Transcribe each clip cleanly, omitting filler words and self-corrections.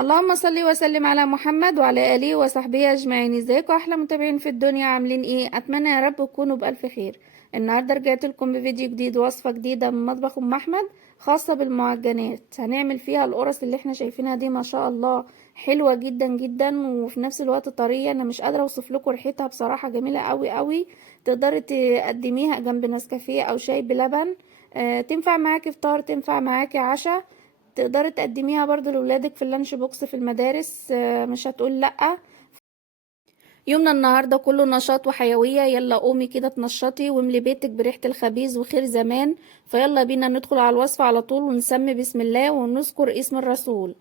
اللهم صل وسلم على محمد وعلى اله وصحبه اجمعين. ازيكم احلى متابعين في الدنيا؟ عاملين ايه؟ اتمنى يا رب تكونوا بالف خير. النهارده رجعت لكم بفيديو جديد، وصفه جديده من مطبخ ام احمد خاصه بالمعجنات. هنعمل فيها القرص اللي احنا شايفينها دي، ما شاء الله حلوه جدا جدا وفي نفس الوقت طريه. انا مش قادره اوصف لكم ريحتها، بصراحه جميله قوي قوي. تقدري تقدميها جنب نسكافيه او شاي بلبن. تنفع معاكي فطار، تنفع معاكي عشاء. تقدري تقدميها برضو لولادك في اللانش بوكس في المدارس، مش هتقول لأ. يومنا النهاردة كله نشاط وحيوية، يلا قومي كده تنشطي واملي بيتك بريحة الخبيز وخير زمان. فيلا بينا ندخل على الوصفة على طول ونسمي بسم الله ونذكر اسم الرسول.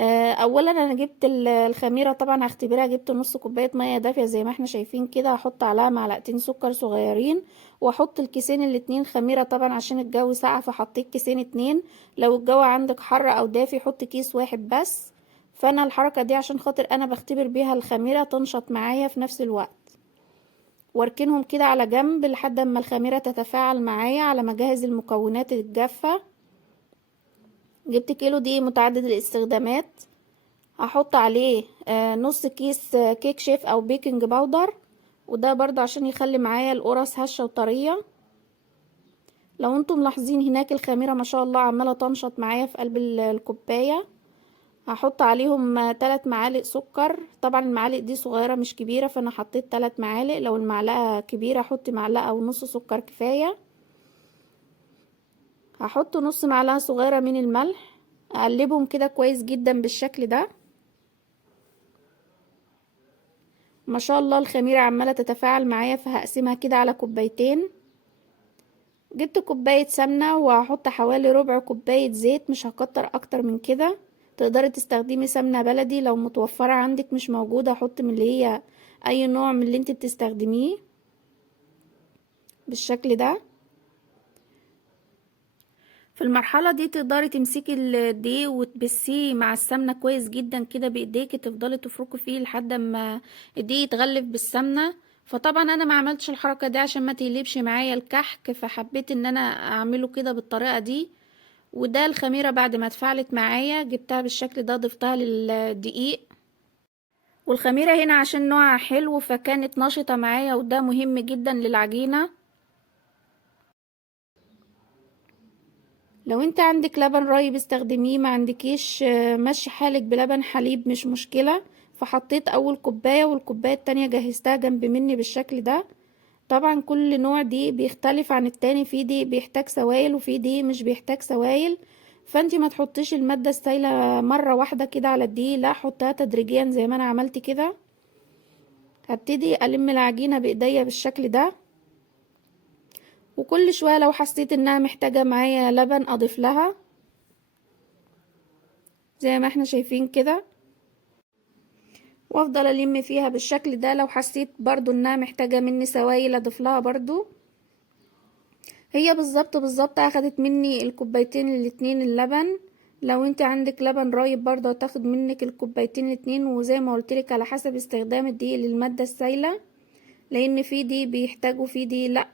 اولا انا جبت الخميرة، طبعا هختبرها. جبت نص كوباية مية دافية زي ما احنا شايفين كده، هحط عليها معلقتين سكر صغيرين، واحط الكيسين الاتنين خميرة. طبعا عشان الجو ساقع فحطيت كيسين اتنين. لو الجو عندك حر او دافي حط كيس واحد بس. فانا الحركة دي عشان خاطر انا بختبر بيها الخميرة تنشط معايا في نفس الوقت. واركنهم كده على جنب لحد اما الخميرة تتفاعل معايا على ما اجهز المكونات الجافة. جبت كيلو دي متعدد الاستخدامات. هحط عليه نص كيس كيك شيف او بيكنج باودر، وده برضه عشان يخلي معايا القرص هشة وطرية. لو انتم ملاحظين هناك الخميرة ما شاء الله عمالة تنشط معايا في قلب الكوباية. هحط عليهم 3 معالق سكر. طبعا المعالق دي صغيرة مش كبيرة، فانا حطيت 3 معالق. لو المعلقة كبيرة حطي معلقة ونص سكر كفاية. هحط نص معلقة صغيرة من الملح. اقلبهم كده كويس جدا بالشكل ده. ما شاء الله الخميرة عمالة تتفاعل معايا، فهقسمها كده على كوبايتين. جبت كوباية سمنة وهحط حوالي ربع كوباية زيت، مش هكتر اكتر من كده. تقدري تستخدمي سمنة بلدي لو متوفرة عندك، مش موجودة حط من اللي هي اي نوع من اللي انت بتستخدميه بالشكل ده. في المرحلة دي تقدري تمسكي الدقيق وتبسيه مع السمنة كويس جدا كده بايديكي، تفضلي تفركي فيه لحد ما الدقيق يتغلف بالسمنة. فطبعا انا ما عملتش الحركة دي عشان ما تقلبش معايا الكحك، فحبيت ان انا اعمله كده بالطريقة دي. وده الخميرة بعد ما اتفعلت معايا جبتها بالشكل ده، ضفتها للدقيق. والخميرة هنا عشان نوعها حلو فكانت نشطة معايا، وده مهم جدا للعجينة. لو انت عندك لبن رايب استخدميه، ما عندكيش مشي حالك بلبن حليب مش مشكلة. فحطيت اول كوباية والكوباية التانية جهزتها جنب مني بالشكل ده. طبعا كل نوع دي بيختلف عن التاني، في دي بيحتاج سوائل وفي دي مش بيحتاج سوائل. فانتي ما تحطيش المادة السائلة مرة واحدة كده على الدقيق، لا حطها تدريجيا زي ما انا عملت كده. هبتدي الم العجينة بايديا بالشكل ده، وكل شوية لو حسيت انها محتاجة معايا لبن اضيف لها زي ما احنا شايفين كده. وافضل الم فيها بالشكل ده. لو حسيت برضو انها محتاجة مني سوائل اضيف لها برضو. هي بالظبط بالظبط اخدت مني الكوبايتين الاتنين اللبن. لو انت عندك لبن رايب برضو هتاخد منك الكوبايتين الاتنين، وزي ما قلتلك على حسب استخدام الدقيق للمادة السائلة، لان في دي بيحتاجوا في دي لأ.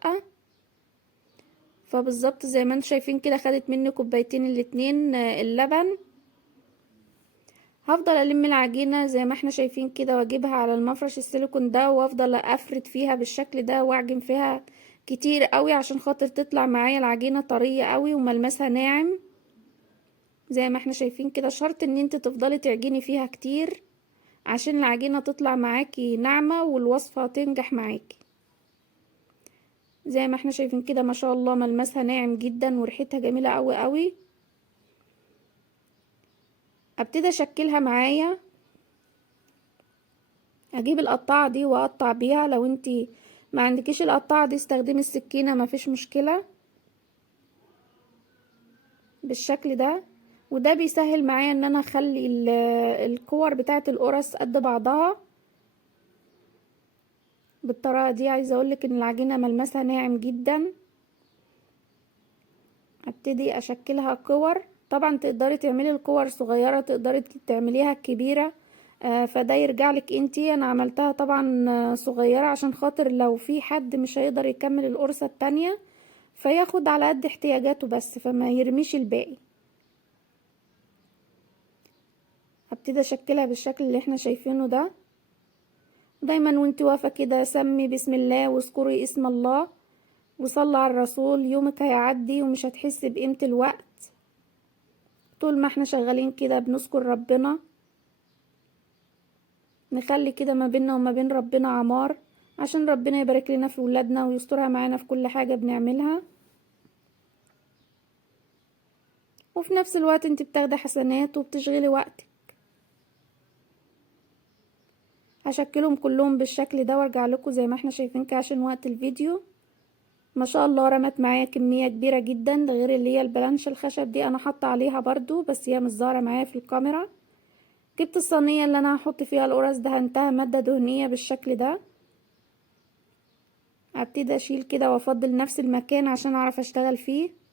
فبالظبط زي ما انتم شايفين كده خدت مني كوبايتين الاتنين اللبن. هفضل الم العجينة زي ما احنا شايفين كده، واجيبها على المفرش السيليكون ده وافضل افرد فيها بالشكل ده واعجن فيها كتير قوي عشان خاطر تطلع معايا العجينة طرية قوي وملمسها ناعم. زي ما احنا شايفين كده، شرط ان انت تفضلي تعجني فيها كتير عشان العجينة تطلع معاكي ناعمة والوصفة تنجح معاكي. زي ما احنا شايفين كده ما شاء الله ملمسها ناعم جدا وريحتها جميلة قوي قوي. ابتدي اشكلها معايا. اجيب القطاعة دي واقطع بيها. لو انتي ما عندكيش القطاعة دي استخدمي السكينة، ما فيش مشكلة بالشكل ده. وده بيسهل معايا ان انا اخلي الكور بتاعة القرص قد بعضها بالطريقة دي. عايزة اقولك ان العجينة ملمسها ناعم جدا. ابتدي اشكلها كور. طبعا تقدري تعملي الكور صغيرة، تقدري تعمليها كبيرة. فده يرجع لك انتي. انا عملتها طبعا صغيرة عشان خاطر لو في حد مش هيقدر يكمل القرصة التانية فياخد على قد احتياجاته بس، فما يرميش الباقي. هبتدي اشكلها بالشكل اللي احنا شايفينه ده. دايما وانت واقفه كده سمي بسم الله واذكري اسم الله وصلي على الرسول، يومك هيعدي ومش هتحسي بقيمة الوقت طول ما احنا شغالين كده بنذكر ربنا. نخلي كده ما بيننا وما بين ربنا عمار، عشان ربنا يبارك لنا في ولادنا ويسترها معانا في كل حاجة بنعملها، وفي نفس الوقت انت بتاخدي حسنات وبتشغلي وقتك. هشكلهم كلهم بالشكل ده وارجع لكم زي ما احنا شايفين كده عشان وقت الفيديو. ما شاء الله رمت معايا كمية كبيرة جدا، ده غير اللي هي البلانش الخشب دي انا حاطه عليها برضو بس هي مش ظاهرة معايا في الكاميرا. جبت الصينية اللي انا هحط فيها القرص، دهنتها مادة دهنية بالشكل ده. هبتدي اشيل كده وافضل نفس المكان عشان اعرف اشتغل فيه،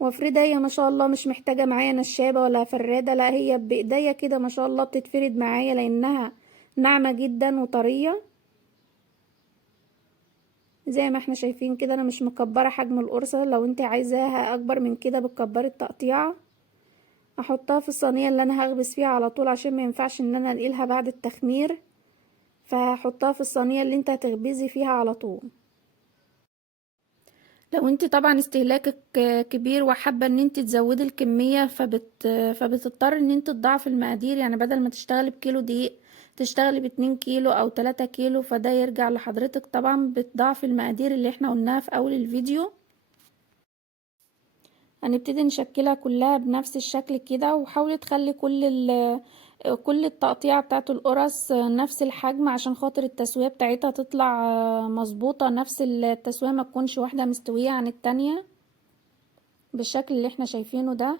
وافردها. هي ما شاء الله مش محتاجة معايا نشابة ولا فرادة، لا هي بايديا كده ما شاء الله بتتفرد معايا لانها ناعمة جدا وطرية زي ما احنا شايفين كده. انا مش مكبرة حجم القرصة، لو انت عايزاها اكبر من كده بتكبري التقطيعة. احطها في الصينية اللي انا هخبز فيها على طول عشان ما ينفعش ان انا انقلها بعد التخمير، فهحطها في الصينية اللي انت هتخبزي فيها على طول. لو انت طبعا استهلاكك كبير وحابة ان انت تزودي الكمية فبتضطر ان انت تضاعفي المقادير، يعني بدل ما تشتغلي بكيلو دقيق تشتغلي ب2 كيلو او 3 كيلو، فده يرجع لحضرتك طبعا بتضاعفي المقادير اللي احنا قلناها في اول الفيديو. هنبتدي نشكلها كلها بنفس الشكل كده، وحاولي تخلي كل التقطيع بتاعت القرص نفس الحجم عشان خاطر التسوية بتاعتها تطلع مظبوطة، نفس التسوية ما تكونش واحدة مستوية عن التانية بالشكل اللي احنا شايفينه ده.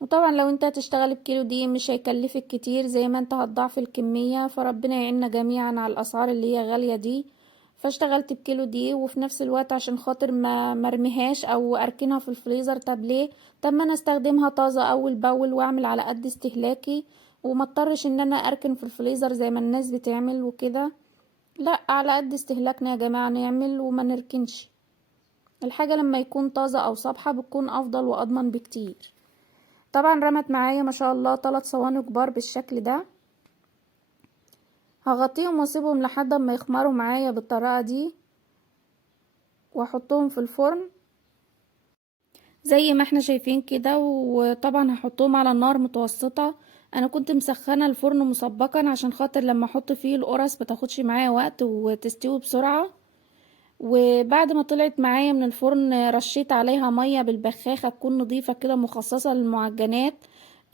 وطبعا لو انت هتشتغل بكيلو دي مش هيكلفك كتير زي ما انت هتضاعف الكمية، فربنا يعيننا جميعا على الاسعار اللي هي غالية دي. فاشتغلت بكيلو دي وفي نفس الوقت عشان خاطر ما مرميهاش او اركنها في الفريزر. طب ليه؟ طب ما انا استخدمها طازة اول باول واعمل على قد استهلاكي وما اضطرش ان انا اركن في الفريزر زي ما الناس بتعمل وكده. لا، على قد استهلاكنا يا جماعة نعمل وما نركنش. الحاجة لما يكون طازة او صبحة بتكون افضل واضمن بكتير. طبعا رمت معايا ما شاء الله 3 صواني كبار بالشكل ده. هغطيهم واسيبهم لحد ما يخمروا معايا بالطريقة دي واحطهم في الفرن زي ما احنا شايفين كده. وطبعا هحطهم على النار متوسطة. انا كنت مسخنة الفرن مسبقا عشان خاطر لما احط فيه القرص بتاخدش معايا وقت وتستوي بسرعة. وبعد ما طلعت معايا من الفرن رشيت عليها مية بالبخاخة تكون نظيفة كده مخصصة للمعجنات،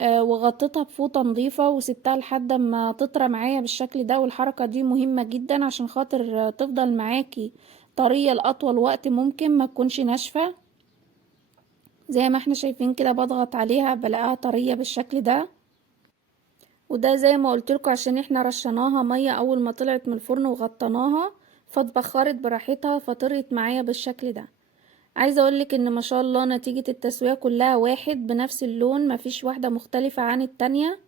وغطيتها بفوطة نظيفة وسبتها لحد ما تطرى معايا بالشكل ده. والحركة دي مهمة جدا عشان خاطر تفضل معاكي طرية لأطول وقت ممكن، ما تكونش ناشفة. زي ما احنا شايفين كده بضغط عليها بلاقيها طرية بالشكل ده. وده زي ما قلتلكوا عشان احنا رشناها مية اول ما طلعت من الفرن وغطيناها فاتبخرت براحتها فطرت معايا بالشكل ده. عايزة اقولك ان ما شاء الله نتيجة التسوية كلها واحد بنفس اللون، مفيش واحدة مختلفة عن التانية.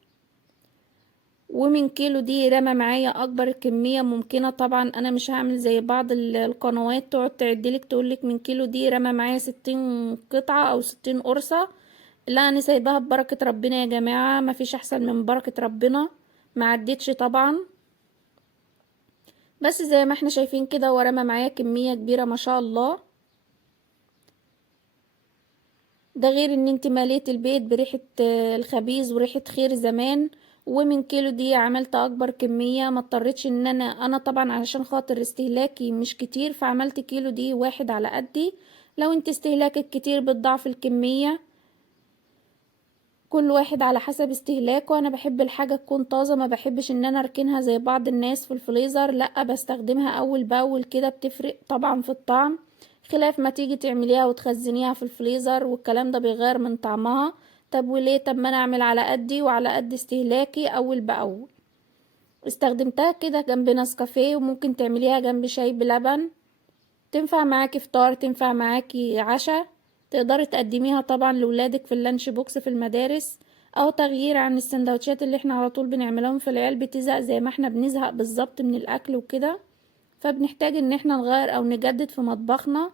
ومن كيلو دي رمى معايا اكبر كمية ممكنة. طبعا انا مش هعمل زي بعض القنوات تقعد تعدلك تقولك من كيلو دي رمى معايا 60 قطعة او 60 قرصة. لا، انا سايباها ببركة ربنا يا جماعة، مفيش احسن من بركة ربنا. ما عدتش طبعا، بس زي ما احنا شايفين كده ورمى معايا كمية كبيرة ما شاء الله. ده غير ان انت مليت البيت بريحة الخبيز وريحة خير زمان. ومن كيلو دي عملت اكبر كمية، ما اضطريتش ان انا طبعا علشان خاطر استهلاكي مش كتير فعملت كيلو دي واحد على قدي. لو انت استهلاكك كتير بتضاعف الكمية، كل واحد على حسب استهلاكه. انا بحب الحاجة تكون طازة، ما بحبش ان انا اركنها زي بعض الناس في الفريزر، لا بستخدمها اول باول كده بتفرق طبعا في الطعم، خلاف ما تيجي تعمليها وتخزنيها في الفريزر والكلام ده بيغير من طعمها. طب وليه؟ طب ما انا اعمل على قدي وعلى قد استهلاكي اول باول. استخدمتها كده جنب نسكافيه وممكن تعمليها جنب شاي بلبن، تنفع معاكي فطار تنفع معاكي عشاء. تقدري تقدميها طبعا لولادك في اللانش بوكس في المدارس، او تغيير عن السندوتشات اللي احنا على طول بنعملهم في العيال بتزهق زي ما احنا بنزهق بالظبط من الاكل وكده، فبنحتاج ان احنا نغير او نجدد في مطبخنا.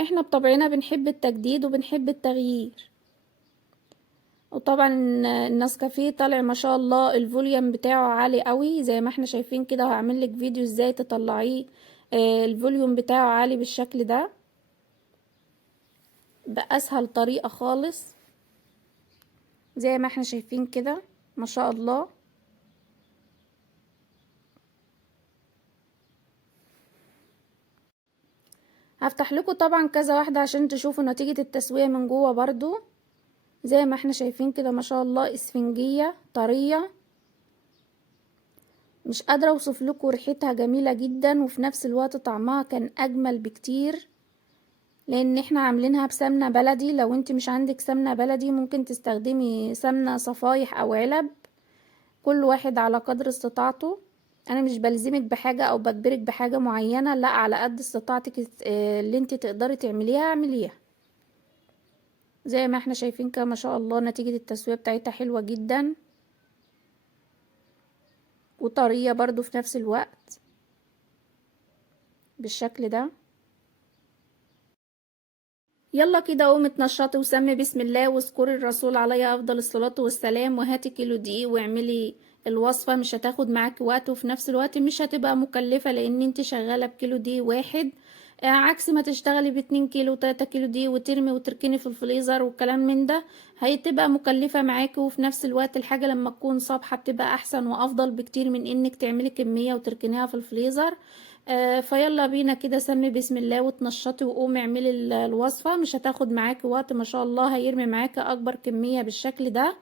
احنا بطبعنا بنحب التجديد وبنحب التغيير. وطبعا النسكافيه طالع ما شاء الله، الفوليوم بتاعه عالي قوي زي ما احنا شايفين كده. وهعمل لك فيديو ازاي تطلعيه الفوليوم بتاعه عالي بالشكل ده بأسهل طريقة خالص زي ما احنا شايفين كده ما شاء الله. هفتح لكم طبعا كذا واحدة عشان تشوفوا نتيجة التسوية من جوه برضو زي ما احنا شايفين كده ما شاء الله، اسفنجية طرية. مش قادرة اوصف لكم، ريحتها جميلة جدا وفي نفس الوقت طعمها كان اجمل بكتير لان احنا عاملينها بسمنة بلدي. لو انت مش عندك سمنة بلدي ممكن تستخدمي سمنة صفايح او علب، كل واحد على قدر استطاعته. انا مش بلزمك بحاجة او بجبرك بحاجة معينة، لا، على قد استطاعتك اللي انت تقدري تعمليها اعمليها. زي ما احنا شايفين كده ما شاء الله نتيجة التسوية بتاعتها حلوة جدا وطرية برضو في نفس الوقت بالشكل ده. يلا كده قومي اتنشطي وسمي بسم الله واذكري الرسول عليه افضل الصلاة والسلام، وهاتي كيلو دقيق واعملي الوصفة. مش هتاخد معاكي وقت وفي نفس الوقت مش هتبقى مكلفة لان انت شغالة بكيلو دقيق واحد، عكس ما تشتغلي باتنين كيلو 3 كيلو دقيق وترمي وتركني في الفريزر والكلام من ده. هتبقى مكلفة معاكي وفي نفس الوقت الحاجة لما تكون صابحة بتبقى احسن وافضل بكتير من انك تعملي كمية وتركنيها في الفريزر. فيلا بينا كده سمي بسم الله وتنشطي وقومي اعملي الوصفة. مش هتاخد معاكي وقت ما شاء الله، هيرمي معاكي اكبر كمية بالشكل ده.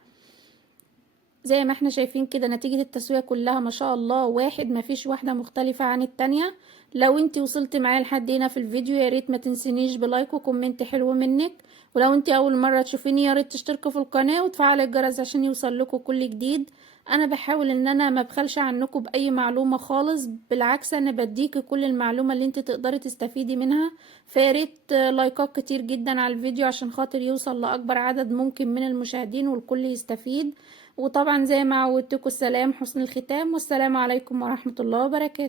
زي ما احنا شايفين كده نتيجة التسوية كلها ما شاء الله واحد، ما فيش واحدة مختلفة عن التانية. لو انت وصلت معايا لحد هنا في الفيديو يا ريت ما تنسينيش بلايك وكومنت حلو منك. ولو انت اول مرة تشوفيني يا ريت تشتركوا في القناة وتفعلوا الجرس عشان يوصل لكم كل جديد. انا بحاول ان انا ما بخلش عنكم باي معلومة خالص، بالعكس انا بديكي كل المعلومة اللي انت تقدري تستفيدي منها. فياريت لايكات كتير جدا على الفيديو عشان خاطر يوصل لاكبر عدد ممكن من المشاهدين والكل يستفيد. وطبعا زي ما عودتكم السلام حسن الختام، والسلام عليكم ورحمة الله وبركاته.